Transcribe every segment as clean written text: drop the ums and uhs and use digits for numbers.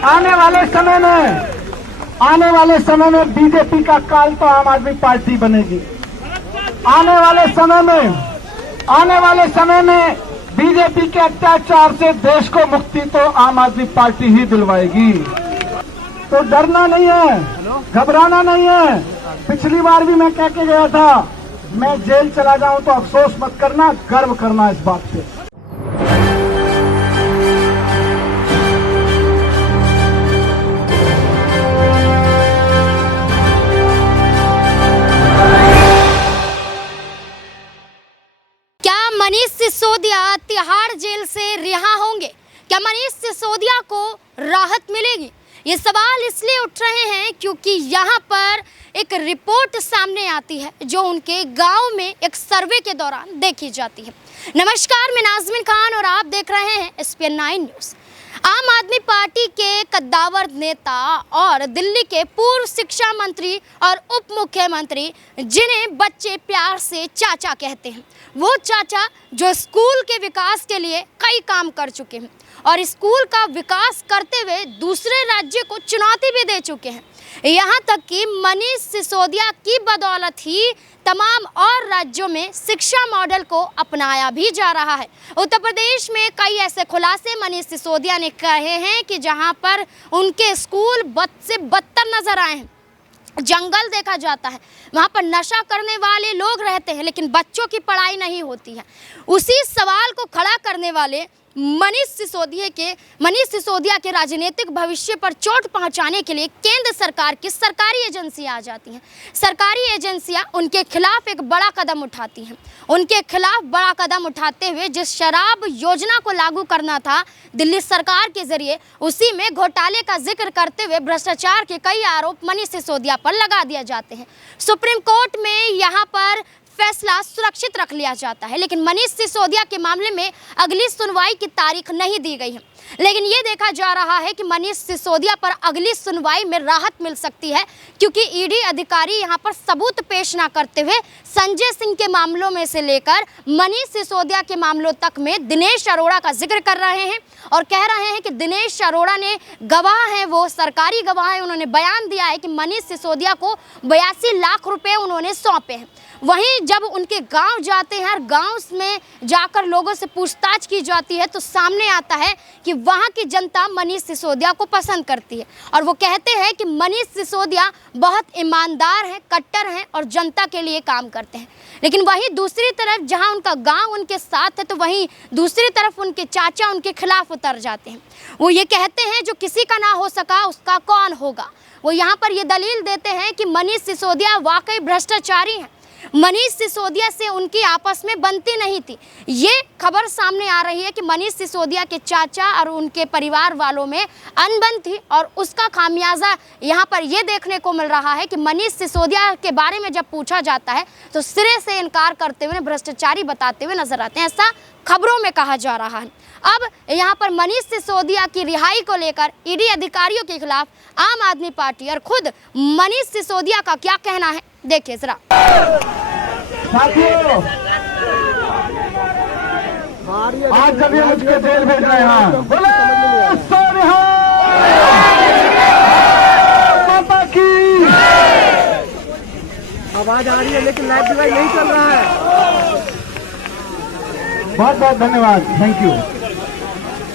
आने वाले समय में बीजेपी का काल तो आम आदमी पार्टी बनेगी। आने वाले समय में बीजेपी के अत्याचार से देश को मुक्ति तो आम आदमी पार्टी ही दिलवाएगी। तो डरना नहीं है, घबराना नहीं है। पिछली बार भी मैं कह के गया था, मैं जेल चला जाऊं तो अफसोस मत करना, गर्व करना इस बात पे। मनीष सिसोदिया तिहाड़ जेल से रिहा होंगे? क्या मनीष सिसोदिया को राहत मिलेगी? ये सवाल इसलिए उठ रहे हैं क्योंकि यहाँ पर एक रिपोर्ट सामने आती है जो उनके गांव में एक सर्वे के दौरान देखी जाती है। नमस्कार, मैं नाज़मीन खान और आप देख रहे हैं SPN9 न्यूज़। आम आदमी पार्टी के कद्दावर नेता और दिल्ली के पूर्व शिक्षा मंत्री और उप मुख्यमंत्री, जिन्हें बच्चे प्यार से चाचा कहते हैं, वो चाचा जो स्कूल के विकास के लिए कई काम कर चुके हैं और स्कूल का विकास करते हुए दूसरे राज्य को चुनौती भी दे चुके हैं। यहाँ तक कि मनीष सिसोदिया की बदौलत ही तमाम और राज्यों में शिक्षा मॉडल को अपनाया भी जा रहा है। उत्तर प्रदेश में कई ऐसे खुलासे मनीष सिसोदिया ने कहे हैं कि जहाँ पर उनके स्कूल बद से बदतर नजर आए हैं। जंगल देखा जाता है, वहाँ पर नशा करने वाले लोग रहते हैं लेकिन बच्चों की पढ़ाई नहीं होती है। उसी सवाल को खड़ा करने वाले मनीष सिसोदिया के राजनीतिक भविष्य पर चोट पहुंचाने के लिए केंद्र सरकार की सरकारी एजेंसियां आ जाती हैं। सरकारी एजेंसियां उनके खिलाफ एक बड़ा कदम उठाती हैं। उनके खिलाफ बड़ा कदम उठाते हुए जिस शराब योजना को लागू करना था दिल्ली सरकार के जरिए, उसी में घोटाले का जिक्र करते हुए भ्रष्टाचार के कई आरोप मनीष सिसोदिया पर लगा दिए जाते हैं। सुप्रीम कोर्ट में यहाँ पर फैसला सुरक्षित रख लिया जाता है, लेकिन मनीष सिसोदिया के मामले में अगली सुनवाई की तारीख नहीं दी गई है। लेकिन ये देखा जा रहा है कि मनीष सिसोदिया पर अगली सुनवाई में राहत मिल सकती है, क्योंकि ईडी अधिकारी यहाँ पर सबूत पेश ना करते हुए संजय सिंह के मामलों में से लेकर मनीष सिसोदिया के मामलों तक में दिनेश अरोड़ा का जिक्र कर रहे हैं और कह रहे हैं कि दिनेश अरोड़ा ने गवाह हैं, वो सरकारी गवाह हैं, उन्होंने बयान दिया है कि मनीष सिसोदिया को 82 लाख रुपए उन्होंने सौंपे हैं। वहीं जब उनके गांव जाते हैं और गांव में जाकर लोगों से पूछताछ की जाती है तो सामने आता है कि वहां की जनता मनीष सिसोदिया को पसंद करती है और वो कहते हैं कि मनीष सिसोदिया बहुत ईमानदार हैं, कट्टर हैं और जनता के लिए काम करते हैं। लेकिन वहीं दूसरी तरफ जहां उनका गांव उनके साथ है, तो वहीं दूसरी तरफ उनके चाचा उनके खिलाफ उतर जाते हैं। वो ये कहते हैं जो किसी का ना हो सका उसका कौन होगा। वो यहाँ पर ये दलील देते हैं कि मनीष सिसोदिया वाकई भ्रष्टाचारी हैं। मनीष सिसोदिया से उनकी आपस में बनती नहीं थी। ये खबर सामने आ रही है कि मनीष सिसोदिया के चाचा और उनके परिवार वालों में अनबन थी और उसका खामियाजा यहाँ पर ये देखने को मिल रहा है कि मनीष सिसोदिया के बारे में जब पूछा जाता है तो सिरे से इनकार करते हुए, भ्रष्टाचारी बताते हुए नजर आते हैं, ऐसा खबरों में कहा जा रहा है। अब यहाँ पर मनीष सिसोदिया की रिहाई को लेकर ईडी अधिकारियों के खिलाफ आम आदमी पार्टी और खुद मनीष सिसोदिया का क्या कहना है, देखिए जरा। साथियों, आज जब ये मुझको जेल भेज रहे हैं, बोले माता की आवाज आ रही है लेकिन लाइव डिवाइस नहीं चल रहा है। बहुत बहुत धन्यवाद, थैंक यू।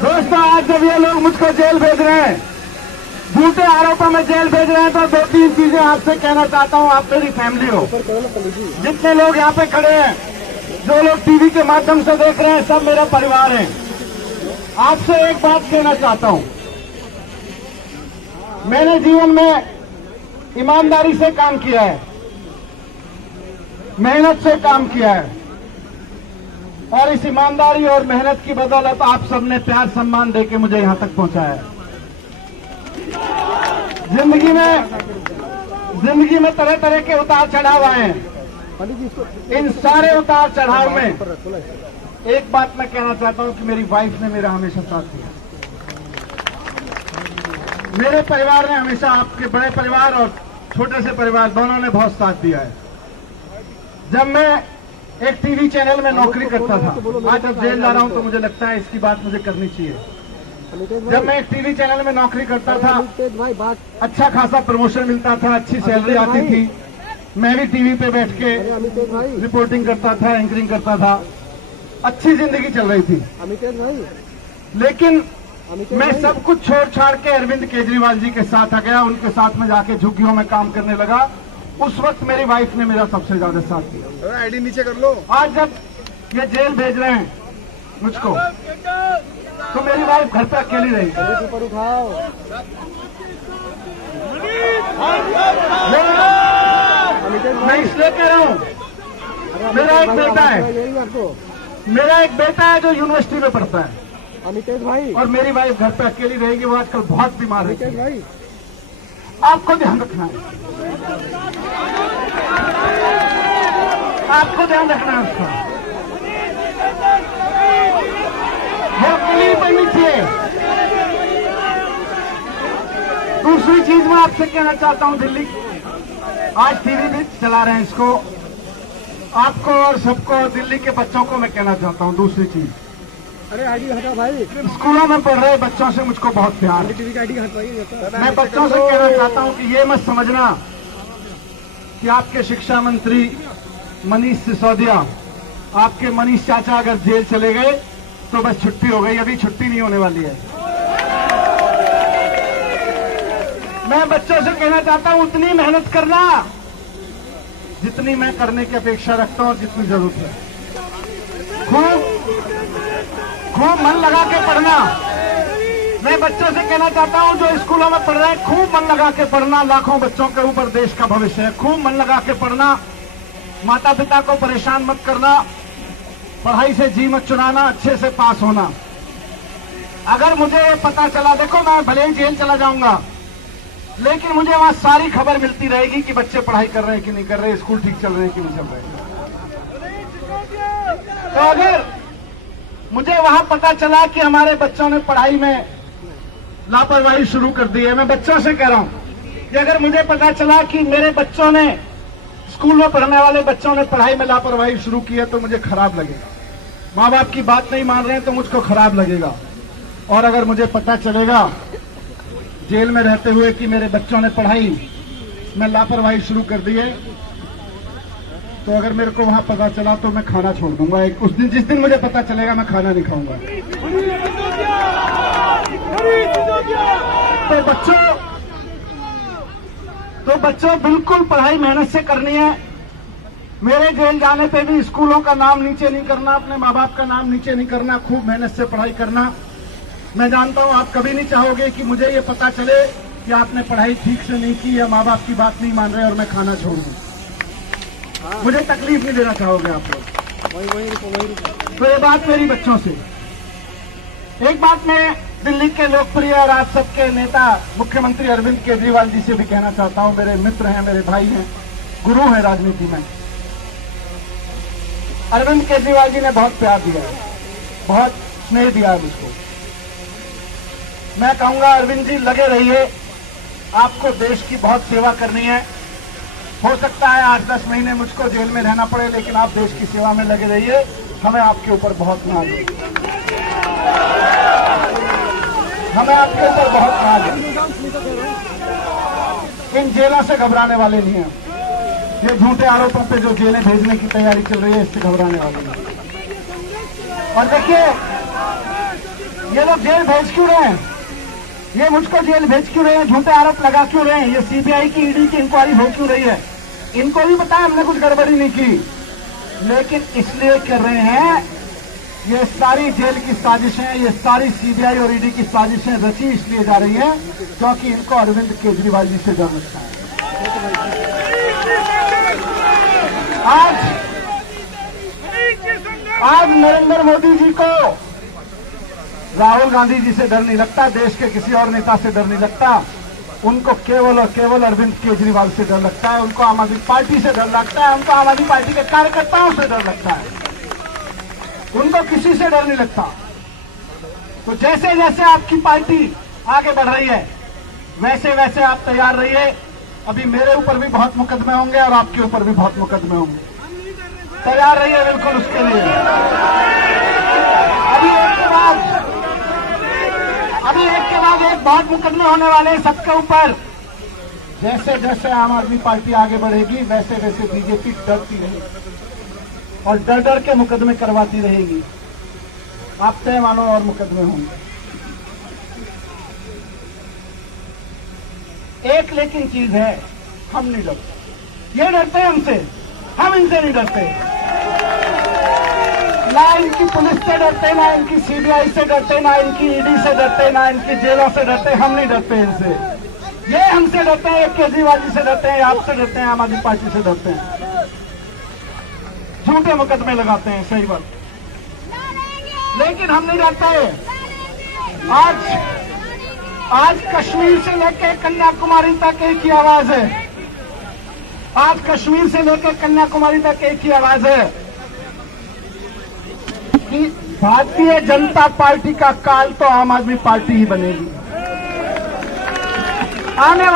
दोस्तों, आज जब ये लोग मुझको जेल भेज रहे हैं, झूठे आरोपों में जेल भेज रहे हैं, तो 2-3 चीजें आपसे कहना चाहता हूं। आप मेरी फैमिली हो, जितने लोग यहाँ पे खड़े हैं, जो लोग टीवी के माध्यम से देख रहे हैं, सब मेरा परिवार है। आपसे एक बात कहना चाहता हूं, मैंने जीवन में ईमानदारी से काम किया है, मेहनत से काम किया है और इस ईमानदारी और मेहनत की बदौलत आप सबने प्यार सम्मान देके मुझे यहां तक पहुंचाया है। जिंदगी में तरह तरह के उतार चढ़ाव आए हैं। इन सारे उतार चढ़ाव में एक बात मैं कहना चाहता हूं कि मेरी वाइफ ने मेरा हमेशा साथ दिया। मेरे परिवार ने हमेशा, आपके बड़े परिवार और छोटे से परिवार दोनों ने बहुत साथ दिया है। जब मैं एक टीवी चैनल में नौकरी करता था, आज जब जेल जा रहा हूं तो मुझे लगता है इसकी बात मुझे करनी चाहिए। जब मैं एक टीवी चैनल में नौकरी करता था, अमितेश भाई बात। अच्छा खासा प्रमोशन मिलता था, अच्छी सैलरी आती थी, मैं भी टीवी पे बैठ के अमितेश भाई, रिपोर्टिंग करता था, एंकरिंग करता था, अच्छी जिंदगी चल रही थी। अमितेश भाई, लेकिन मैं सब कुछ छोड़ छाड़ के अरविंद केजरीवाल जी के साथ आ गया, उनके साथ में जाके झुग्गियों में काम करने लगा। उस वक्त मेरी वाइफ ने मेरा सबसे ज्यादा साथ दिया। आईडी नीचे कर लो। आज जब ये जेल भेज रहे हैं मुझको, तो मेरी वाइफ घर पे अकेली रही। ऊपर उठाओ। मैं इसलिए कह रहा हूँ, मेरा एक बेटा है, यही आपको। मेरा एक बेटा है जो यूनिवर्सिटी में पढ़ता है, अमितेश भाई, और मेरी वाइफ घर पे अकेली रहेगी। वो आजकल बहुत बीमार है। अमितेश भाई, आपको ध्यान रखना है, आपको ध्यान रखना है उसका। वो अकेली पढ़नी चाहिए। दूसरी चीज मैं आपसे कहना चाहता हूं, दिल्ली आज टीवी भी चला रहे हैं इसको, आपको और सबको, दिल्ली के बच्चों को मैं कहना चाहता हूं दूसरी चीज। अरे आईडी हटा भाई। स्कूलों में पढ़ रहे बच्चों से मुझको बहुत प्यार है। टीवी का आईडी हटवाइए। मैं बच्चों से कहना चाहता हूं कि ये मत समझना कि आपके शिक्षा मंत्री मनीष सिसोदिया, आपके मनीष चाचा अगर जेल चले गए तो बस छुट्टी हो गई। अभी छुट्टी नहीं होने वाली है। मैं बच्चों से कहना चाहता हूं उतनी मेहनत करना जितनी मैं करने की अपेक्षा रखता हूं और जितनी जरूरत है। खूब मन लगा के पढ़ना। मैं बच्चों से कहना चाहता हूं जो स्कूलों में पढ़ रहे हैं, खूब मन लगा के पढ़ना। लाखों बच्चों के ऊपर देश का भविष्य है। खूब मन लगा के पढ़ना। माता पिता को परेशान मत करना। पढ़ाई से जी मत चुराना। अच्छे से पास होना। अगर मुझे ये पता चला, देखो मैं भले ही जेल चला जाऊंगा, लेकिन मुझे वहां सारी खबर मिलती रहेगी कि बच्चे पढ़ाई कर रहे हैं कि नहीं कर रहे, स्कूल ठीक चल रहे हैं कि नहीं चल रहे। तो अगर मुझे वहां पता चला कि हमारे बच्चों ने पढ़ाई में लापरवाही शुरू कर दी है, मैं बच्चों से कह रहा हूं कि अगर मुझे पता चला कि मेरे बच्चों ने, स्कूल में पढ़ने वाले बच्चों ने पढ़ाई में लापरवाही शुरू की है, तो मुझे खराब लगेगा। माँ बाप की बात नहीं मान रहे हैं तो मुझको खराब लगेगा। और अगर मुझे पता चलेगा जेल में रहते हुए कि मेरे बच्चों ने पढ़ाई में लापरवाही शुरू कर दी है, तो अगर मेरे को वहां पता चला तो मैं खाना छोड़ दूंगा। उस दिन, जिस दिन मुझे पता चलेगा, मैं खाना नहीं खाऊंगा। तो बच्चों बिल्कुल पढ़ाई मेहनत से करनी है। मेरे जेल जाने पे भी स्कूलों का नाम नीचे नहीं करना, अपने माँ बाप का नाम नीचे नहीं करना। खूब मेहनत से पढ़ाई करना। मैं जानता हूं आप कभी नहीं चाहोगे कि मुझे ये पता चले कि आपने पढ़ाई ठीक से नहीं की या माँ बाप की बात नहीं मान रहे और मैं खाना छोड़ दूं। मुझे तकलीफ नहीं देना चाहोगे आप लोग। तो ये बात मेरी बच्चों से। एक बात मैं दिल्ली के लोकप्रिय और आप सबके नेता मुख्यमंत्री अरविंद केजरीवाल जी से भी कहना चाहता हूं। मेरे मित्र हैं, मेरे भाई हैं, गुरु हैं राजनीति में। अरविंद केजरीवाल जी ने बहुत प्यार दिया है, बहुत स्नेह दिया है मुझको। मैं कहूंगा अरविंद जी लगे रहिए, आपको देश की बहुत सेवा करनी है। हो सकता है 8-10 महीने मुझको जेल में रहना पड़े, लेकिन आप देश की सेवा में लगे रहिए। हमें आपके ऊपर बहुत नाज है, हमें आपके ऊपर बहुत नाज है। इन जेलों से घबराने वाले नहीं हैं। ये झूठे आरोपों पे जो जेलें भेजने की तैयारी चल रही है, इससे घबराने वाले नहीं। और देखिए, ये लोग जेल भेज क्यों रहे हैं, ये मुझको जेल भेज क्यों रहे हैं, झूठे आरोप लगा क्यों रहे हैं, ये सीबीआई की, ईडी की इंक्वायरी हो क्यों रही है। इनको भी पता है हमने कुछ गड़बड़ी नहीं की, लेकिन इसलिए कर रहे हैं। ये सारी जेल की साजिशें, ये सारी सीबीआई और ईडी की साजिशें रची इसलिए जा रही हैं क्योंकि इनको अरविंद केजरीवाल जी से डर लगता है। आज नरेंद्र मोदी जी को राहुल गांधी जी से डर नहीं लगता, देश के किसी और नेता से डर नहीं लगता। उनको केवल और केवल अरविंद केजरीवाल से डर लगता है। उनको आम आदमी पार्टी से डर लगता है, उनको आम आदमी पार्टी के कार्यकर्ताओं से डर लगता है। उनको किसी से डर नहीं लगता। तो जैसे जैसे आपकी पार्टी आगे बढ़ रही है, वैसे वैसे आप तैयार रहिए। अभी मेरे ऊपर भी बहुत मुकदमे होंगे और आपके ऊपर भी बहुत मुकदमे होंगे। तैयार रहिए बिल्कुल उसके लिए। अभी एक के बाद एक बहुत मुकदमे होने वाले हैं सबके ऊपर। जैसे जैसे आम आदमी पार्टी आगे बढ़ेगी वैसे वैसे बीजेपी डरती रहेगी और डर डर के मुकदमे करवाती रहेगी। आप तय मानो और मुकदमे होंगे। एक लेकिन चीज है, हम नहीं डरते। ये डरते हमसे, हम इनसे नहीं डरते। ना इनकी पुलिस से डरते, ना इनकी सीबीआई से डरते, ना इनकी ईडी से डरते, ना इनकी जेलों से डरते। हम नहीं डरते इनसे। ये हमसे डरते हैं, केजरीवाल जी से डरते हैं, आपसे डरते हैं, आम आदमी पार्टी से डरते हैं। झूठे मुकदमे लगाते हैं, सही बात। लेकिन हम नहीं डरते। आज कश्मीर से लेकर कन्याकुमारी तक एक ही आवाज है। आज कश्मीर से लेकर कन्याकुमारी तक एक ही आवाज है कि भारतीय जनता पार्टी का काल तो आम आदमी पार्टी ही बनेगी। आने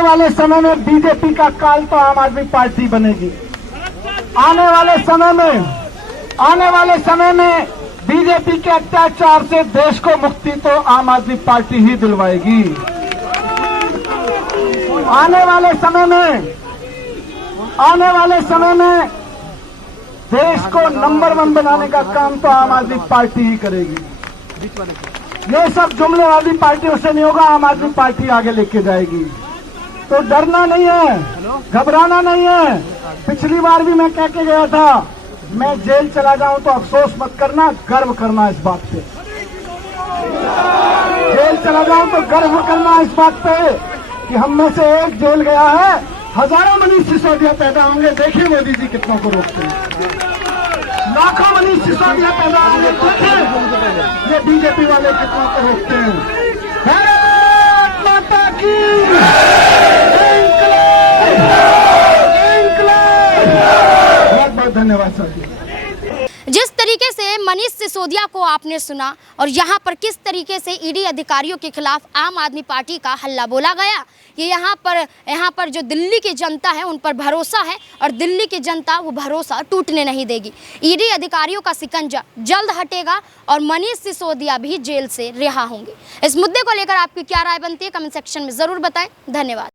वाले समय में बीजेपी का काल तो आम आदमी पार्टी बनेगी। आने वाले समय में बीजेपी के अत्याचार से देश को मुक्ति तो आम आदमी पार्टी ही दिलवाएगी। आने वाले समय में देश को नंबर 1 बनाने का काम तो आम आदमी पार्टी ही करेगी। ये सब जुमलेबाजी पार्टियों से नहीं होगा, आम आदमी पार्टी आगे लेके जाएगी। तो डरना नहीं है, घबराना नहीं है। पिछली बार भी मैं कह के गया था, मैं जेल चला जाऊं तो अफसोस मत करना, गर्व करना इस बात पे। जेल चला जाऊं तो गर्व करना इस बात पे कि हम में से एक जेल गया है, हजारों मनीष सिसोदिया पैदा होंगे। देखिए मोदी जी कितनों को रोकते हैं। लाखों मनीष सिसोदिया पैदा होंगे, देखिए ये बीजेपी वाले कितनों को रोकते हैं। भारत माता की बहुत बहुत धन्यवाद सर। जिस तरीके से मनीष सिसोदिया को आपने सुना और यहाँ पर किस तरीके से ईडी अधिकारियों के खिलाफ आम आदमी पार्टी का हल्ला बोला गया, ये यहाँ पर जो दिल्ली की जनता है उन पर भरोसा है और दिल्ली की जनता वो भरोसा टूटने नहीं देगी। ईडी अधिकारियों का शिकंजा जल्द हटेगा और मनीष सिसोदिया भी जेल से रिहा होंगे। इस मुद्दे को लेकर आपकी क्या राय बनती है, कमेंट सेक्शन में ज़रूर बताएं। धन्यवाद।